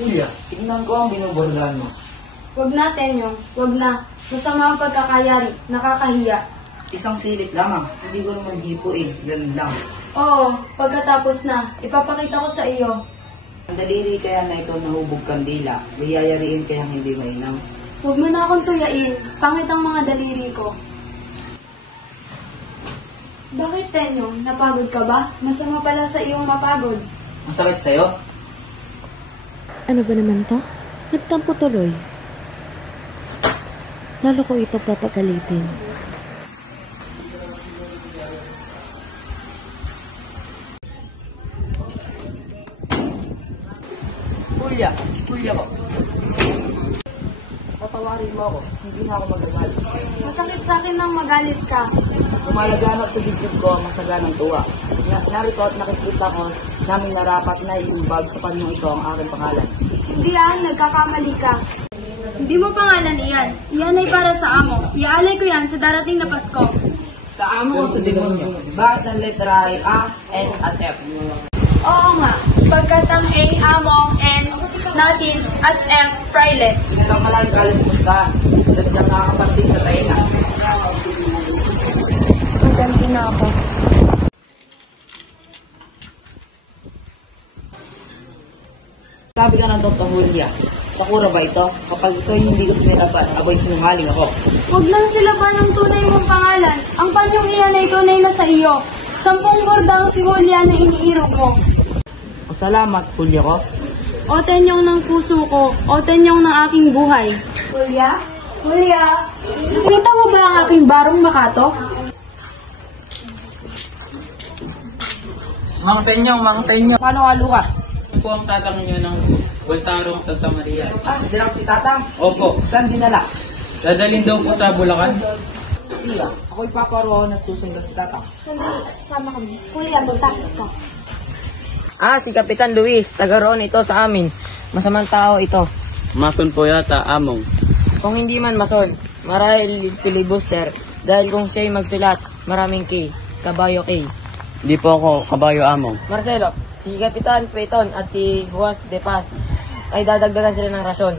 Julia, tingnan ko ang binubordahan mo. Huwag natin yung, huwag na. Masama ang pagkakayari, nakakahiya. Isang silip lamang, hindi ko naman hipuin, ganun lang. Oo, pagkatapos na, ipapakita ko sa iyo. Ang daliri kaya na ito nahubog kandila, liyayariin kaya hindi mainam. Huwag mo na akong tuyain, pangit ang mga daliri ko. Bakit, Tenyo? Napagod ka ba? Masama pala sa iyong mapagod. Masakit sa'yo? Ano ba naman to? Nagtampo tuloy. Lalo ko ito papagalitin. Julia ko. Patawarin mo ako, hindi na ako magagalit. Masakit sa akin nang magalit ka. Lumalaganap sa dibdib ko ang masaganang tuwa. Narito at nakikita ko naming narapat na iubag sa panyong ito ang aking pangalan. Hindi nagkakamali ka. Hindi mo pangalan iyan. Iyan ay para sa amo. Iaalay ko yan sa darating na Pasko. Sa amo o sa demonyo? Bakit ang letra ay A, N at F? Oo nga. Pagkat ang A, amo, N, natin, at F, fraile. Isang malaking kalis-mustahan. Sadyang nakakapantin sa taina. Maganti na ako. Sabi ka ng Dr. Julia, sakura ba ito? Kapag ito hindi ko sinilaban, abay sinungaling ako. Huwag lang sila pa ng tunay mong pangalan. Ang panyong iyan ay tunay na sa iyo. 10 gordang si Julia na iniirog mo. O salamat, Julia ko. O tenyong ng puso ko. O tenyong ng aking buhay. Julia? Julia? Nakita mo ba ang aking barong makato? Mang Tenyong. Paano ka, Lucas? Po ang tatang niyo ng Waltarong Santa Maria. Dinala ko si Tatang. Opo, Saan dinala? dadalhin daw po sa Bulacan. Iya, ako'y paparoon at susundan si Tatang. Sandali at sasama kami. Julia, magtapos ka. Si Kapitan Luis, taga roon ito sa amin. Masamang tao ito. Mason po yata, among. Kung hindi man mason, marahil filibuster. Dahil kung siya'y magsulat, maraming K, kabayo K. Di po ako kabayo among. Marcelo, si Kapitan Peyton at si Juan de Paz ay dadagdagan sila ng rasyon.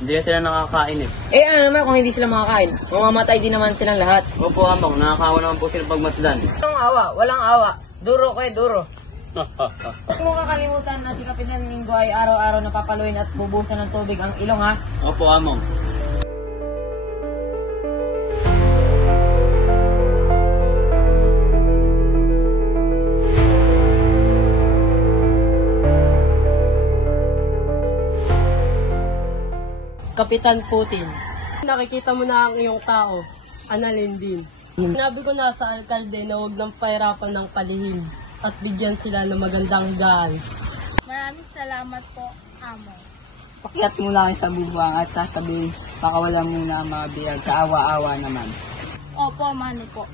Hindi na sila nakakain eh. Ano naman kung hindi sila makakain? Mamamatay din naman silang lahat. Opo among, nakakawa naman po sila pagmasdan. Walang awa. Duro ko duro. Huwag mo kakalimutan na si Kapitan Mingo ay araw-araw napapaluin at bubusan ng tubig ang ilong ha. Opo among. Kapitan Putin, nakikita mo na ang iyong tao, analin din. Sinabi ko na sa alkalde na huwag nang pahirapan ng palihim at bigyan sila ng magandang higaan. Maraming salamat po, Amo. Pakiat mo lang sa bubuang at sasabihin, pakawala muna ang mga biyag, kaawa-awa naman. Opo, Mano po.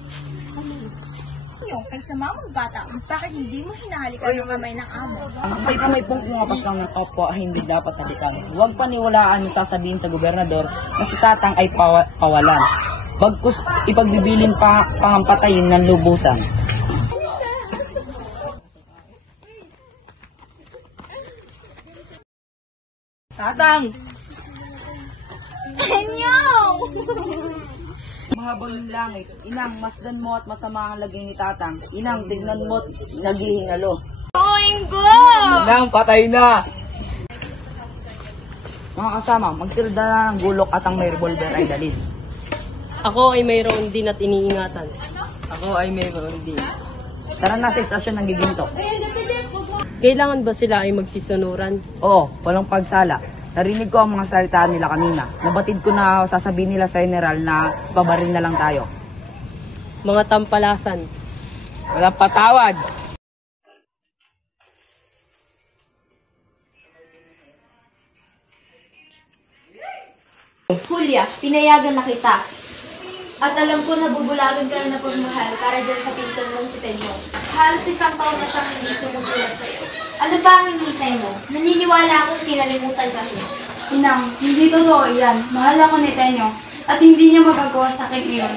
Yung kay sa mamang bata, bakit hindi mo hinahalikan yung kamay ng amo? Ang may pong kumapas lang ng opo ay hindi dapat halikan. Huwag paniwalaan na sasabihin sa gobernador na si Tatang ay pawalan. Bagkus ipagbibilin pa pangampatayin ng lubusan. Tatang! Enyo! Mahabang yung langit, inang masdan mo at masama ang lagay ni Tatang. Inang tignan mo at naghihingalo. Oingo! Inang patay na! Mga kasama, magsilda na ng gulok at ang may revolver ay dalhin. Ako ay mayroon din at iniingatan. Ako ay mayroon din. Tara na sa istasyon ng giginto. Kailangan ba sila ay magsisunuran? Oo, walang pagsala. Narinig ko ang mga salita nila kanina. Nabatid ko na sasabihin nila sa general na pabaril na lang tayo. Mga tampalasan. Walang patawad. Julia, pinayagan na kita. At alam ko na bubulagan ka na ng pagmahal para dyan sa pinsan mong si Tenyo. Halos 1 taon na siyang hindi sumusulat sa'yo. Ano ba ang hinihintay mo? Naniniwala akong kinalimutan ka niya. Inang, hindi totoo yan. Mahal ako ni Tenyo at hindi niya magagawa sa akin iyon.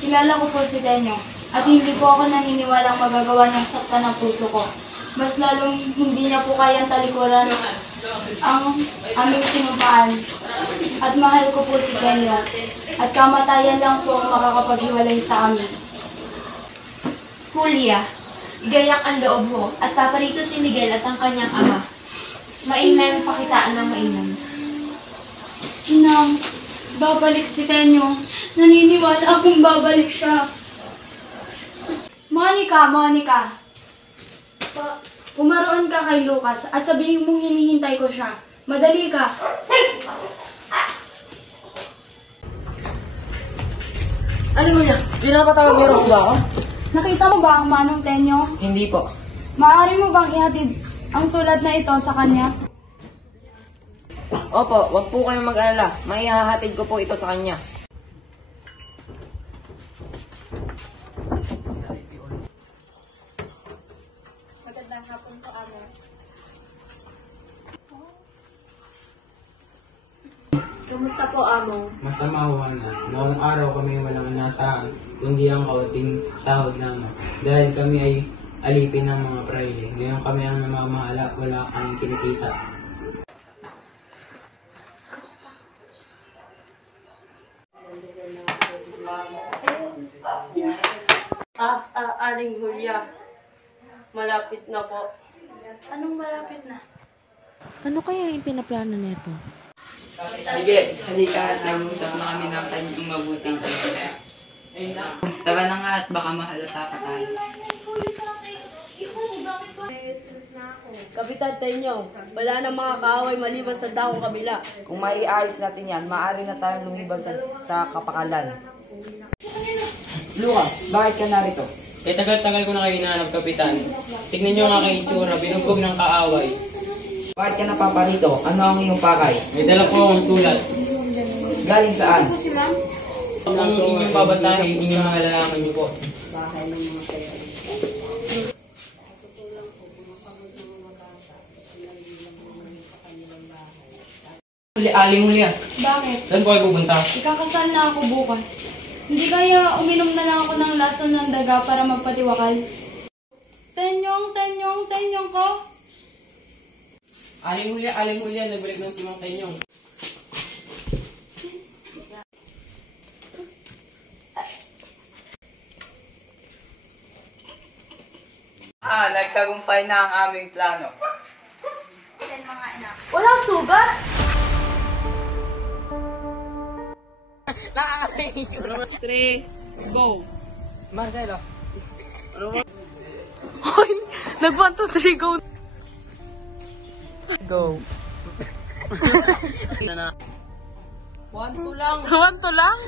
Kilala ko po si Tenyo at hindi po ako naniniwalang magagawa niyang saktan ng puso ko. mas lalong hindi niya po kayang talikuran ang aming sinumpaan. At mahal ko po si Tenyo. At kamatayan lang po ang makakapaghiwalay sa amin. Julia, igayak ang loob mo at paparito si Miguel at ang kanyang ama. Mainam pakitaan ng mainam. Inang, babalik si Tenyo. Naniniwala akong babalik siya. Monica. Pumaroon ka kay Lucas at sabihin mong hinihintay ko siya. Madali ka. Aling Julia, pinapatawag niyo rin ba ako? Nakita mo ba ang manong Tenyo? Hindi po. Maaari mo bang ihatid ang sulat na ito sa kanya? Opo, wag po kayong mag-alala. Maihahatid ko po ito sa kanya. Magandang hapon po, Amo. Kamusta po, Amo? Masama ho na. Noong araw kami walang inasahan, kundi ang kaunting sahod lamang. Dahil kami ay alipin ng mga praile. Ngayon kami ang namamahala, wala kaming kinikita. Aling Julia, malapit na po. Anong malapit na? Ano kaya yung pinaplano nito? Sige, halika at nag-uusap na kami ng kanyang mabuting. Tara na nga at baka mahalata pa tayo. Kapitan Tenyo, wala na mga kaaway maliban sa daong kabila. Kung maiayos natin yan, maaari na tayong lumiban sa kapakalan. Lucas, bakit ka narito? Eh tagal-tagal ko na kayo hinahanap, Kapitan. Tignan niyo ang aking itsura, binugkog ng kaaway. Bakit ka napaparito? Ano ang iyong pakay? May dala po akong sulat. Galing saan? Kung inyong babasahin, inyong malalaman niyo po. Aling Julia, Bakit? Saan po kayo pupunta? Ikakasal na ako bukas. Hindi kaya uminom na lang ako ng lason ng daga para magpatiwakal? Tenyong ko. Aling Julia, nagbalik ng simang Tenyong. Nagtagumpay na ang aming plano. Wala sugat. Go! Marcelo. Nag-1, 2, 3, go! Go! 1, 2 lang? 1, 2 lang?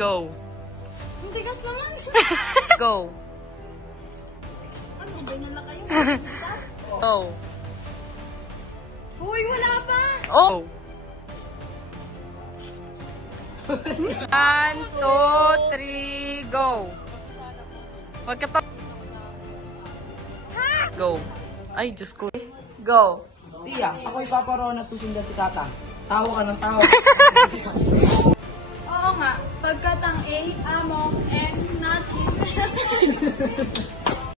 Go! Ang tigas naman. Go! Oh! Uy, wala pa. Oh! 1, 2, 3, go! Pagkatapos... Go! Ay, Diyos ko. Go! Tia, ako'y paparoon at susundan si Tata. Tawa ka ng tawa. Oo nga. Pagkat ang A, Amo, and nothing.